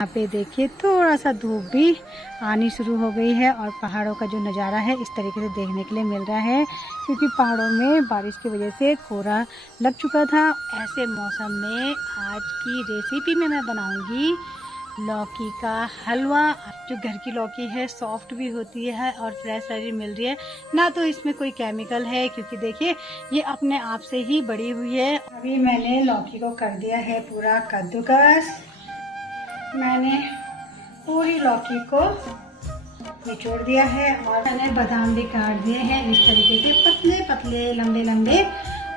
यहाँ पे देखिए थोड़ा सा धूप भी आनी शुरू हो गई है और पहाड़ों का जो नज़ारा है इस तरीके से देखने के लिए मिल रहा है, क्योंकि पहाड़ों में बारिश की वजह से कोहरा लग चुका था। ऐसे मौसम में आज की रेसिपी में मैं बनाऊंगी लौकी का हलवा। जो घर की लौकी है सॉफ्ट भी होती है और फ्रेश वाली मिल रही है ना, तो इसमें कोई केमिकल है, क्योंकि देखिए ये अपने आप से ही बड़ी हुई है। अभी मैंने लौकी को कर दिया है पूरा कद्दूकस। मैंने पूरी लौकी को निचोड़ दिया है और मैंने बादाम भी काट दिए हैं इस तरीके से पतले पतले लंबे लंबे,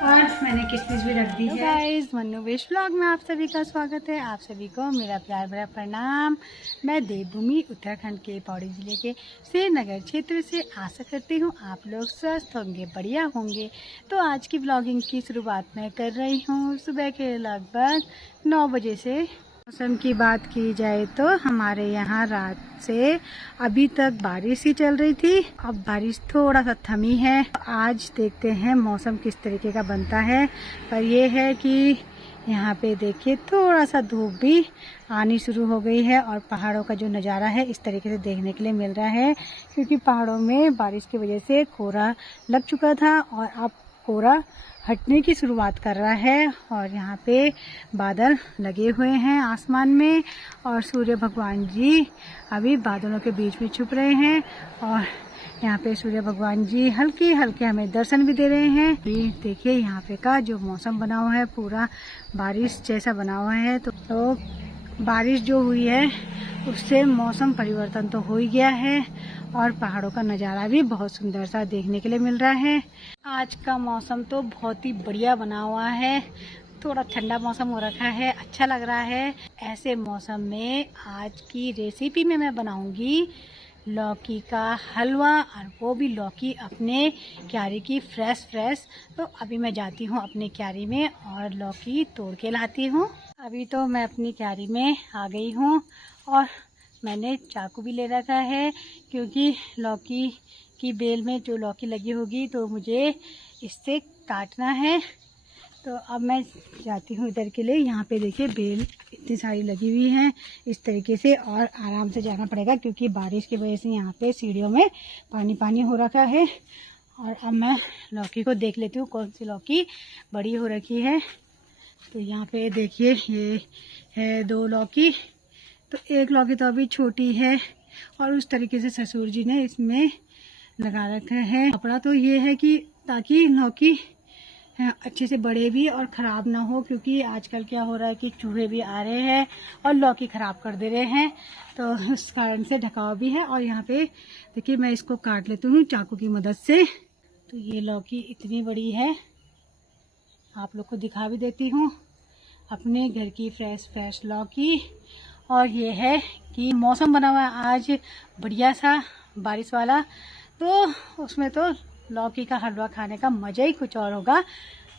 और मैंने किशमिश भी रख दी है। गाइस, मन्नू वेश व्लॉग में आप सभी का स्वागत है। आप सभी को मेरा प्यार भरा प्रणाम। मैं देवभूमि उत्तराखंड के पौड़ी जिले के श्रीनगर क्षेत्र से आशा करती हूँ आप लोग स्वस्थ होंगे, बढ़िया होंगे। तो आज की व्लॉगिंग की शुरुआत मैं कर रही हूँ सुबह के लगभग 9 बजे से। मौसम की बात की जाए तो हमारे यहाँ रात से अभी तक बारिश ही चल रही थी। अब बारिश थोड़ा सा थमी है। आज देखते हैं मौसम किस तरीके का बनता है। पर यह है कि यहाँ पे देखिए थोड़ा सा धूप भी आनी शुरू हो गई है और पहाड़ों का जो नज़ारा है इस तरीके से देखने के लिए मिल रहा है, क्योंकि पहाड़ों में बारिश की वजह से कोहरा लग चुका था और अब कोहरा हटने की शुरुआत कर रहा है। और यहाँ पे बादल लगे हुए हैं आसमान में और सूर्य भगवान जी अभी बादलों के बीच में छुप रहे हैं और यहाँ पे सूर्य भगवान जी हल्के हल्के हमें दर्शन भी दे रहे हैं। देखिए यहाँ पे का जो मौसम बना हुआ है पूरा बारिश जैसा बना हुआ है। तो बारिश जो हुई है उससे मौसम परिवर्तन तो हो ही गया है और पहाड़ों का नज़ारा भी बहुत सुंदर सा देखने के लिए मिल रहा है। आज का मौसम तो बहुत ही बढ़िया बना हुआ है, थोड़ा ठंडा मौसम हो रखा है, अच्छा लग रहा है। ऐसे मौसम में आज की रेसिपी में मैं बनाऊंगी लौकी का हलवा, और वो भी लौकी अपने क्यारी की फ्रेश। तो अभी मैं जाती हूँ अपने क्यारी में और लौकी तोड़ के लाती हूँ। अभी तो मैं अपनी क्यारी में आ गई हूँ और मैंने चाकू भी ले रखा है, क्योंकि लौकी की बेल में जो लौकी लगी होगी तो मुझे इससे काटना है। तो अब मैं जाती हूँ इधर के लिए। यहाँ पे देखिए बेल इतनी सारी लगी हुई हैं इस तरीके से, और आराम से जाना पड़ेगा क्योंकि बारिश की वजह से यहाँ पे सीढ़ियों में पानी पानी हो रखा है। और अब मैं लौकी को देख लेती हूँ कौन सी लौकी बड़ी हो रखी है। तो यहाँ पे देखिए ये है 2 लौकी, तो एक लौकी तो अभी छोटी है और उस तरीके से ससुर जी ने इसमें लगा रखा है कपड़ा। तो ये है कि ताकि लौकी अच्छे से बड़े भी और ख़राब ना हो, क्योंकि आजकल क्या हो रहा है कि चूहे भी आ रहे हैं और लौकी ख़राब कर दे रहे हैं, तो उस कारण से ढकाव भी है। और यहाँ पे देखिए मैं इसको काट लेती हूँ चाकू की मदद से। तो ये लौकी इतनी बड़ी है, आप लोग को दिखा भी देती हूँ, अपने घर की फ्रेश लौकी। और ये है कि मौसम बना हुआ है आज बढ़िया सा बारिश वाला, तो उसमें तो लौकी का हलवा खाने का मज़ा ही कुछ और होगा।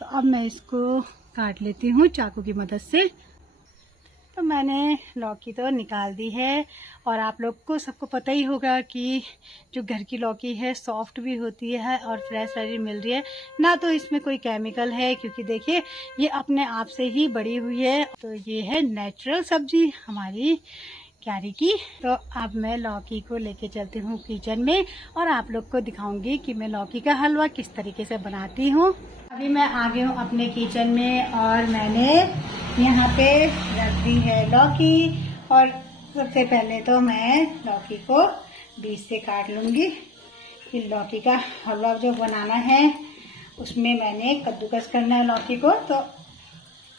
तो अब मैं इसको काट लेती हूँ चाकू की मदद से। तो मैंने लौकी तो निकाल दी है और आप लोग को सबको पता ही होगा कि जो घर की लौकी है सॉफ्ट भी होती है और फ्रेश वाली मिल रही है ना, तो इसमें कोई केमिकल है, क्योंकि देखिए ये अपने आप से ही बड़ी हुई है। तो ये है नेचुरल सब्जी हमारी क्यारी की। तो अब मैं लौकी को लेके चलती हूँ किचन में और आप लोग को दिखाऊंगी कि मैं लौकी का हलवा किस तरीके से बनाती हूँ। अभी मैं आ गई हूँ अपने किचन में और मैंने यहाँ पे रख दी है लौकी। और सबसे पहले तो मैं लौकी को बीच से काट लूँगी। फिर लौकी का हलवा जो बनाना है उसमें मैंने कद्दूकस करना है लौकी को, तो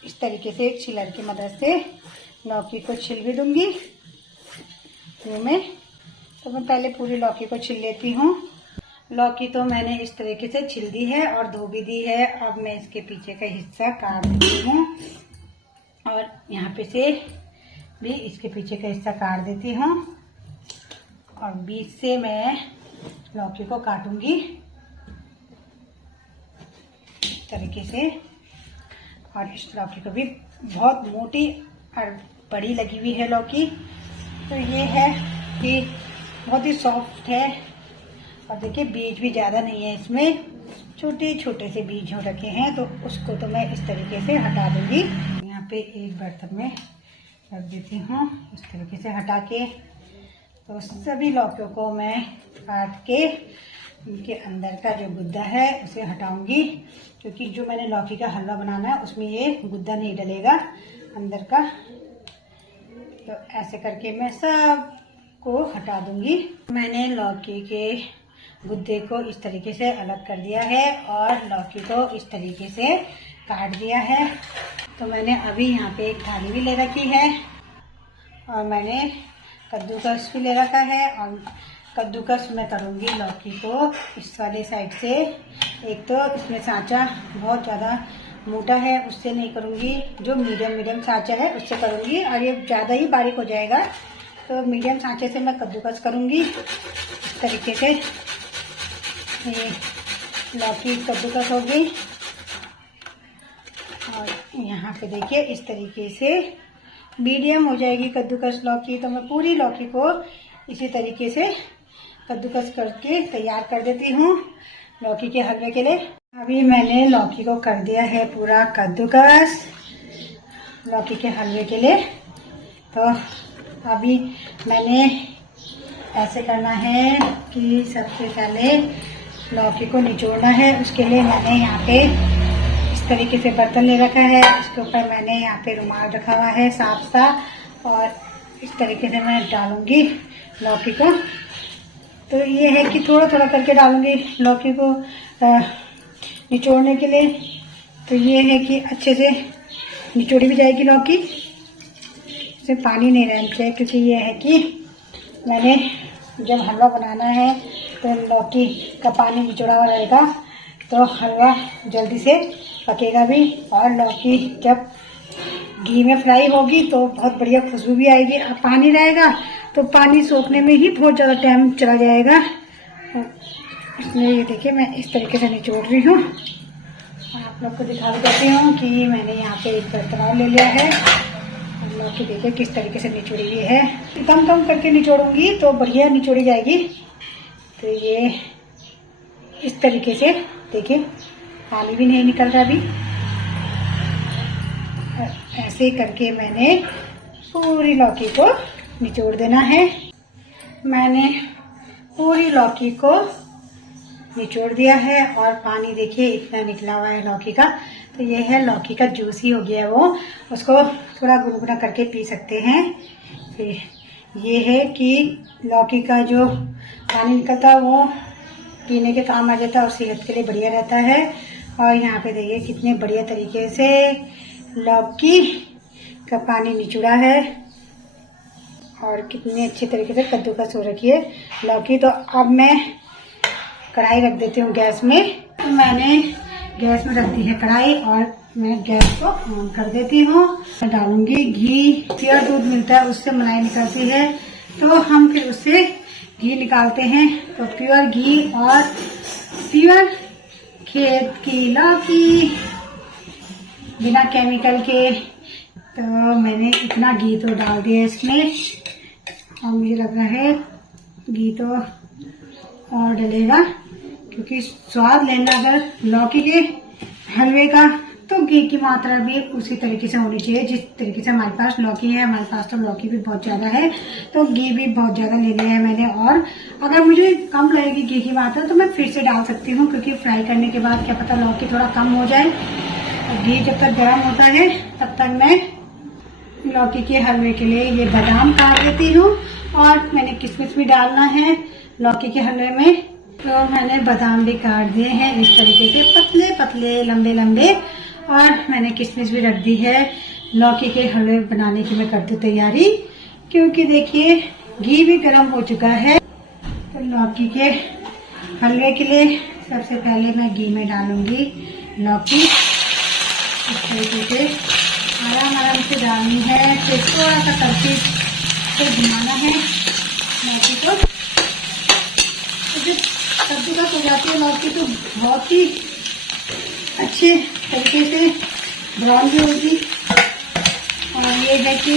इस तरीके से छिलर की मदद से लौकी को छिल भी दूँगी। तो मैं पहले पूरी लौकी को छिल लेती हूँ। लौकी तो मैंने इस तरीके से छिल दी है और धो भी दी है। अब मैं इसके पीछे का हिस्सा काट देती हूँ और यहाँ पे से भी इसके पीछे का हिस्सा काट देती हूँ और बीच से मैं लौकी को काटूंगी इस तरीके से। और इस लौकी को भी बहुत मोटी और बड़ी लगी हुई है लौकी। तो ये है कि बहुत ही सॉफ्ट है और देखिए बीज भी ज़्यादा नहीं है इसमें, छोटे छोटे से बीज हो रखे हैं। तो उसको तो मैं इस तरीके से हटा दूंगी। यहाँ पे एक बर्तन में रख देती हूँ इस तरीके से हटा के। तो सभी लौकियों को मैं काट के इनके अंदर का जो गुद्दा है उसे हटाऊंगी, क्योंकि जो मैंने लौकी का हलवा बनाना है उसमें ये गुद्दा नहीं डलेगा अंदर का। तो ऐसे करके मैं सब को हटा दूंगी। मैंने लौकी के गुद्दे को इस तरीके से अलग कर दिया है और लौकी को इस तरीके से काट दिया है। तो मैंने अभी यहाँ पे एक थाली भी ले रखी है और मैंने कद्दूकस भी ले रखा है। और कद्दूकस मैं करूँगी लौकी को इस वाले साइड से। एक तो इसमें सांचा बहुत ज़्यादा मोटा है उससे नहीं करूँगी, जो मीडियम सांचा है उससे करूँगी, और ये ज़्यादा ही बारीक हो जाएगा। तो मीडियम सांचे से मैं कद्दूकस करूँगी इस तरीके से। ये लौकी कद्दूकस हो गई और यहाँ पे देखिए इस तरीके से मीडियम हो जाएगी कद्दूकस लौकी। तो मैं पूरी लौकी को इसी तरीके से कद्दूकस करके तैयार कर देती हूँ लौकी के हलवे के लिए। अभी मैंने लौकी को कर दिया है पूरा कद्दूकस लौकी के हलवे के लिए। तो अभी मैंने ऐसे करना है कि सबसे पहले लौकी को निचोड़ना है। उसके लिए मैंने यहाँ पे इस तरीके से बर्तन ले रखा है, इसके ऊपर मैंने यहाँ पे रुमाल रखा हुआ है साफ सा, और इस तरीके से मैं डालूंगी लौकी को। तो ये है कि थोड़ा थोड़ा करके डालूंगी लौकी को निचोड़ने के लिए। तो ये है कि अच्छे से निचोड़ी भी जाएगी लौकी, इसमें पानी नहीं रहना चाहिए, क्योंकि ये है कि मैंने जब हलवा बनाना है तो लौकी का पानी निचोड़ा हुआ रहेगा तो हलवा जल्दी से पकेगा भी। और लौकी जब घी में फ्राई होगी तो बहुत बढ़िया खुशबू भी आएगी। अब पानी रहेगा तो पानी सोखने में ही बहुत ज़्यादा टाइम चला जाएगा। इसलिए ये देखिए मैं इस तरीके से निचोड़ रही हूँ। आप लोग को दिखा देती हूँ कि मैंने यहाँ पे एक बर्तन और ले लिया है। लौकी देखिए किस तरीके से निचोड़ी हुई है। कम कम करके निचोड़ूंगी तो बढ़िया निचोड़ी जाएगी। तो ये इस तरीके से देखिए पानी भी नहीं निकल रहा अभी। ऐसे करके मैंने पूरी लौकी को निचोड़ देना है। मैंने पूरी लौकी को निचोड़ दिया है और पानी देखिए इतना निकला हुआ है लौकी का। तो ये है लौकी का जूस ही हो गया है वो, उसको थोड़ा गुनगुना करके पी सकते हैं। फिर ये है कि लौकी का जो पानी निकलता है वो पीने के काम आ जाता है और सेहत के लिए बढ़िया रहता है। और यहाँ पे देखिए कितने बढ़िया तरीके से लौकी का पानी निचुड़ा है और कितने अच्छे तरीके से कद्दूकस हो रखी है लौकी। तो अब मैं कढ़ाई रख देती हूँ गैस में। तो मैंने गैस में रख दी है कढ़ाई और मैं गैस को ऑन कर देती हूँ। मैं डालूंगी घी। प्योर दूध मिलता है उससे मलाई निकलती है, तो हम फिर उससे घी निकालते हैं। तो प्योर घी और प्योर खेत की लौकी बिना केमिकल के। तो मैंने इतना घी तो डाल दिया इसमें और मुझे लग रहा है घी तो और डलेगा, क्योंकि स्वाद लेना अगर लौकी के हलवे का तो घी की मात्रा भी उसी तरीके से होनी चाहिए जिस तरीके से हमारे पास लौकी है। हमारे पास तो लौकी भी बहुत ज़्यादा है तो घी भी बहुत ज़्यादा ले लिया है मैंने। और अगर मुझे कम लगेगी घी की मात्रा तो मैं फिर से डाल सकती हूँ, क्योंकि फ्राई करने के बाद क्या पता लौकी थोड़ा कम हो जाए। घी जब तक गर्म होता है तब तक मैं लौकी के हलवे के लिए ये बादाम काट देती हूँ। और मैंने किशमिश भी डालना है लौकी के हलवे में, तो मैंने बादाम भी काट दिए हैं इस तरीके से पतले पतले लंबे लंबे। और मैंने किशमिश भी रख दी है लौकी के हलवे बनाने की मैं करती तैयारी, क्योंकि देखिए घी भी गर्म हो चुका है। तो लौकी के हलवे के लिए सबसे पहले मैं घी में डालूंगी लौकी। इस तरीके से आराम से डालनी है, फिर थोड़ा सा करके तो घुमाना है लौकी को। तो जब कद्दूकस हो जाती है लौकी तो बहुत ही अच्छे तरीके से ब्राउन भी होगी। और ये है कि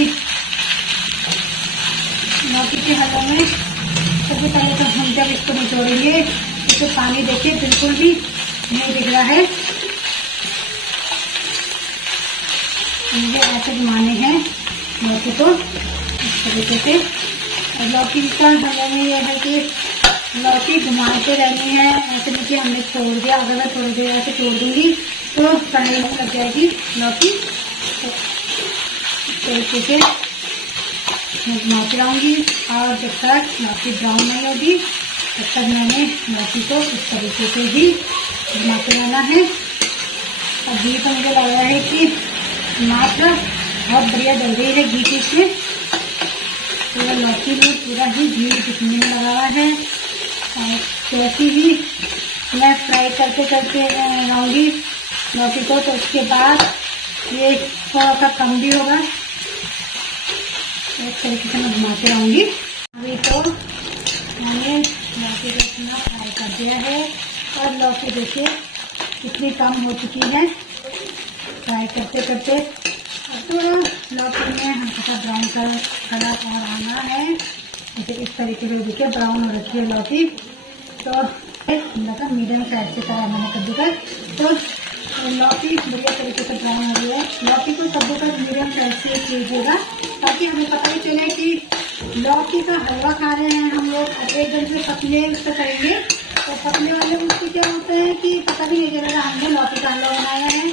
लौकी के हलवे में सबसे पहले तो हम जब इसको निचोड़ेंगे तो पानी देखिए बिल्कुल भी नहीं दिख रहा है। मुझे ऐसे घुमाने हैं लौकी को इस तरीके से। और लौकी का हलवे में यह है कि लौकी घुमाते रहनी है, ऐसे नहीं कि हमने छोड़ दिया। अगर मैं थोड़ी देर ऐसे छोड़ दूंगी तो कढ़ाई में लग जाएगी लौकी। तो इस तरीके से मैं घुमाती रहूँगी और जब तक लौकी ब्राउन नहीं होगी तब तक मैंने लौकी को इस तरीके से ही घुमाते रहना है। अभी तो मुझे लग रहा है कि टमाटर बहुत बढ़िया जल रही है घी की से। तो लौकी में पूरा ही घी दिखने में लगा हुआ है। और जैसे ही मैं फ्राई करते रहूँगी लौकी को, तो उसके बाद ये थोड़ा सा कम भी होगा। इस तरीके से मैं घुमाते रहूँगी। अभी तो मैंने लौकी को इतना फ्राई कर दिया है और लौकी देखिए कितनी कम हो चुकी है फ्राई करते करते। अब थोड़ा लौकी में हल्का सा ब्राउन कलर और आना है। जैसे इस तरीके से देखिए ब्राउन हो रखी है लौकी। तो मतलब मीडियम साइज से करा मैंने कद्दूकस। तो लौकी बढ़िया तरीके से ब्राउन हो गई है। लौकी को कद्दूकस मीडियम साइज से कीजिएगा ताकि हमें पता ही चले कि लौकी का हलवा खा रहे हैं हम लोग। अब एकदम से पतले उससे करेंगे तो पतले वाले उसके क्या होते हैं कि पता भी नहीं चलेगा हमने लौकी का हलवा बनाया है।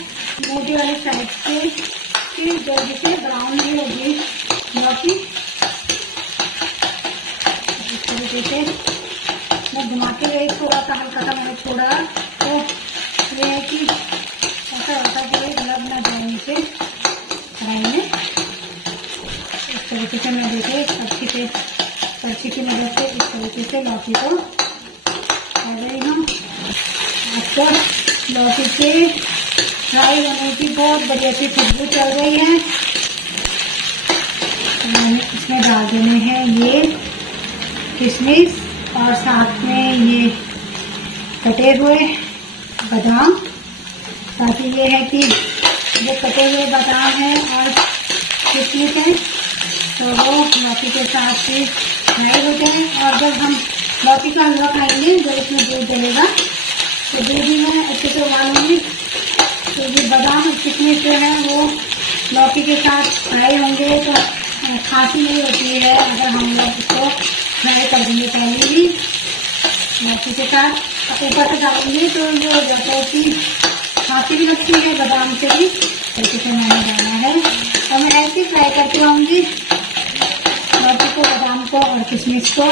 मोटे वाले साइड से फिर जल्दी से ब्राउन भी होगी लौकी। इस तरीके से मैं घुमाते रही, थोड़ा सा हल्का सा मैंने छोड़ा। तो ये है कि ऐसा होता है कि लग ना जाए नीचे कढ़ाई में। इस तरीके से मैं देखे कड़छी की मदद से इस तरीके से लौकी को कर रही हूँ। आपको लौकी के फ्राई होने की बहुत बढ़िया सी खुशबू चल रही है। मैंने इसमें डाल देने हैं ये किशमिश और साथ में ये कटे हुए बादाम, ताकि ये है कि जो कटे हुए बादाम हैं और किशमिश हैं तो वो लौकी के साथ ही फ्राई हो जाए। और जब हम लौकी का हलवा खाएंगे जो इसमें दूध डलेगा तो दूध ही में अच्छे से उबालूंगी। तो ये बादाम और किशमिश जो है वो लौकी के साथ फ्राई होंगे तो खांसी नहीं होती है अगर हम लोग इसको फ्राई कर देंगे पहले ही लौकी के साथ। ऊपर से डालेंगे तो ये हो जाता है कि खांसी भी लगती है बादाम से भी। तरीके से मैंने डाला है और मैं ऐसे ही फ्राई करती रहूँगी लौकी को, बादाम को और किशमिश को।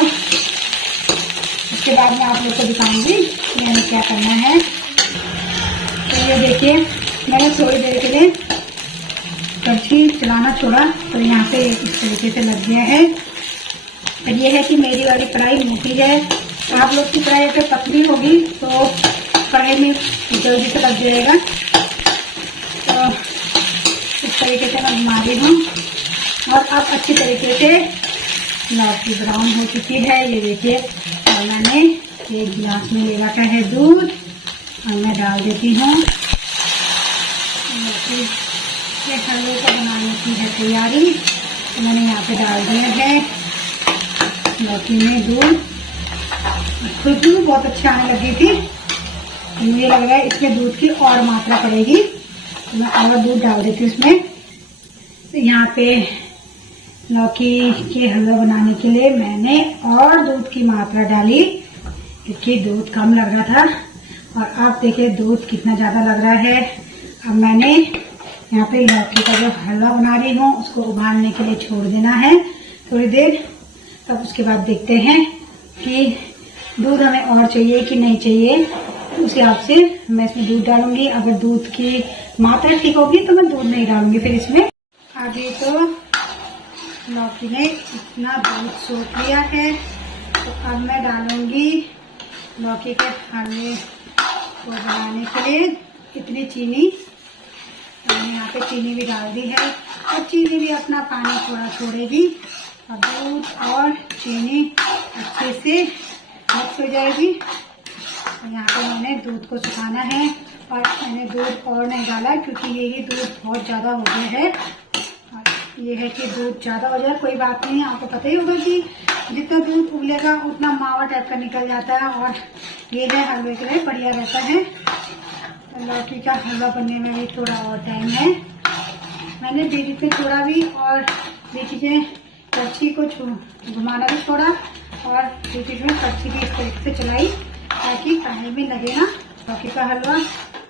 उसके बाद मैं आप लोग को दिखाऊंगी कि हमें क्या करना है। तो ये देखिए मैंने थोड़ी देर के लिए कड़छी चलाना छोड़ा तो यहाँ पे इस तरीके से लग गया है। और ये है कि मेरी वाली कढ़ाई मोटी है, आप लोग की कढ़ाई अगर पतली होगी तो कढ़ाई में जल्दी से लग जाएगा। तो इस तरीके से मैं घुमा रही हूँ और अब अच्छी तरीके से लौकी ब्राउन हो चुकी है। ये देखिए और मैंने एक गिलास में ले रखा है दूध और मैं डाल देती हूँ। लौकी के हलवे को बनाने की है तैयारी। तो मैंने यहाँ पे डाल दिया है लौकी में दूध। खुशबू बहुत अच्छी आने लगी थी, मुझे लग रहा है इसमें दूध की और मात्रा पड़ेगी तो मैं और दूध डाल देती हूँ इसमें। तो यहाँ पे लौकी के हलवा बनाने के लिए मैंने और दूध की मात्रा डाली क्योंकि दूध कम लग रहा था। और अब देखिए दूध कितना ज़्यादा लग रहा है। अब मैंने यहाँ पे लौकी का जो हलवा बना रही हूँ उसको उबालने के लिए छोड़ देना है थोड़ी देर। तब उसके बाद देखते हैं कि दूध हमें और चाहिए कि नहीं चाहिए, उस हिसाब से मैं इसमें दूध डालूंगी। अगर दूध की मात्रा ठीक होगी तो मैं दूध नहीं डालूंगी फिर इसमें। आगे तो लौकी ने इतना दूध सोख लिया है तो अब मैं डालूंगी लौकी के हलवे को बनाने के लिए इतनी चीनी। मैंने यहाँ पे चीनी भी डाल दी है और चीनी भी अपना पानी थोड़ा छोड़ेगी और दूध और चीनी अच्छे से मिक्स हो जाएगी। यहाँ पे मैंने दूध को सुखाना है और मैंने दूध और नहीं डाला क्योंकि यही दूध बहुत ज़्यादा हो गया है। और ये है कि दूध ज़्यादा हो जाए कोई बात नहीं, आपको पता ही होगा कि जितना दूध उबलेगा उतना मावा टाइप का निकल जाता है और ये है हलवे के लिए बढ़िया रहता है। लौकी का हलवा बनने में भी थोड़ा और टाइम है। मैंने बीच में थोड़ा भी और बीच में कच्ची को घुमाना भी छोड़ा और बीच में कच्ची भी इस तरीके से चलाई ताकि कढ़ाई में लगे ना लौकी का हलवा।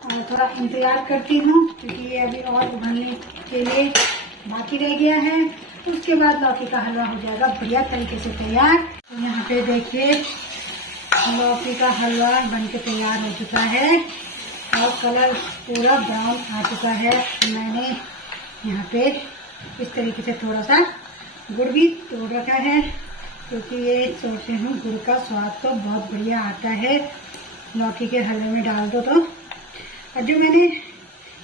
और थोड़ा इंतजार करती हूँ क्योंकि ये अभी और उबलने के लिए बाकी रह गया है। उसके बाद लौकी का हलवा हो जाएगा बढ़िया तरीके से तैयार। तो यहाँ पे देखिए लौकी का हलवा बनके तैयार हो चुका है और कलर पूरा ब्राउन आ चुका है। मैंने यहाँ पे इस तरीके से थोड़ा सा गुड़ भी तोड़ रखा है क्योंकि ये सोचती हूँ गुड़ का स्वाद तो बहुत बढ़िया आता है लौकी के हलवे में डाल दो तो। और जो मैंने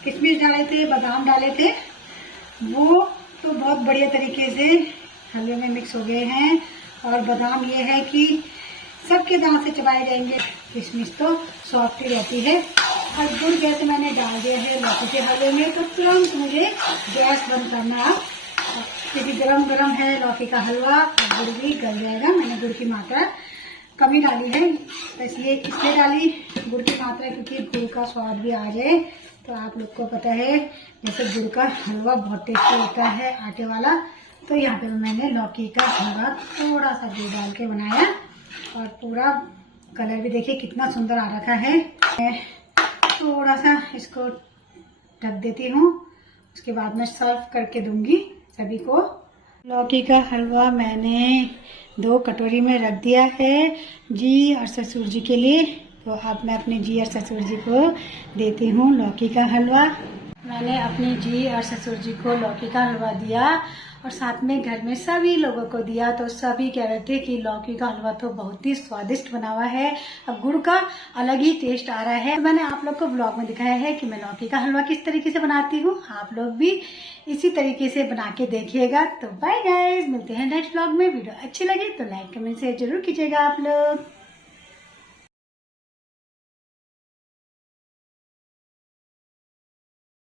किशमिश डाले थे, बादाम डाले थे, वो तो बहुत बढ़िया तरीके से हलवे में मिक्स हो गए हैं। और बादाम ये है कि सबके दांत से चबाए जाएंगे, किशमिश तो सॉफ्ट ही रहती है। और गुड़ जैसे मैंने डाल दिया है लौकी के हलवे में तो तुरंत मुझे गैस बंद करना क्योंकि गरम गरम है लौकी का हलवा और गुड़ भी गल जाएगा। मैंने गुड़ की मात्रा कमी डाली है, बस ये इसलिए डाली गुड़ की मात्रा क्योंकि गुड़ का स्वाद भी आ जाए। तो आप लोग को पता है जैसे गुड़ का हलवा बहुत टेस्टी होता है आटे वाला, तो यहाँ पे मैंने लौकी का हलवा थोड़ा सा गुड़ डाल के बनाया और पूरा कलर भी देखिए कितना सुंदर आ रखा है। मैं थोड़ा सा इसको ढक देती हूँ, उसके बाद मैं सर्व करके दूंगी सभी को। लौकी का हलवा मैंने 2 कटोरी में रख दिया है जी और ससुर जी के लिए। तो अब मैं अपने जी और ससुर जी को देती हूँ लौकी का हलवा। मैंने अपनी जी और ससुर जी को लौकी का हलवा दिया और साथ में घर में सभी लोगों को दिया। तो सभी कह रहे थे कि लौकी का हलवा तो बहुत ही स्वादिष्ट बना हुआ है, अब गुड़ का अलग ही टेस्ट आ रहा है। तो मैंने आप लोग को ब्लॉग में दिखाया है कि मैं लौकी का हलवा किस तरीके से बनाती हूँ, आप लोग भी इसी तरीके से बना के देखिएगा। तो बाय गाइस, मिलते हैं नेक्स्ट ब्लॉग में। वीडियो अच्छी लगी तो लाइक कमेंट शेयर जरूर कीजिएगा आप लोग।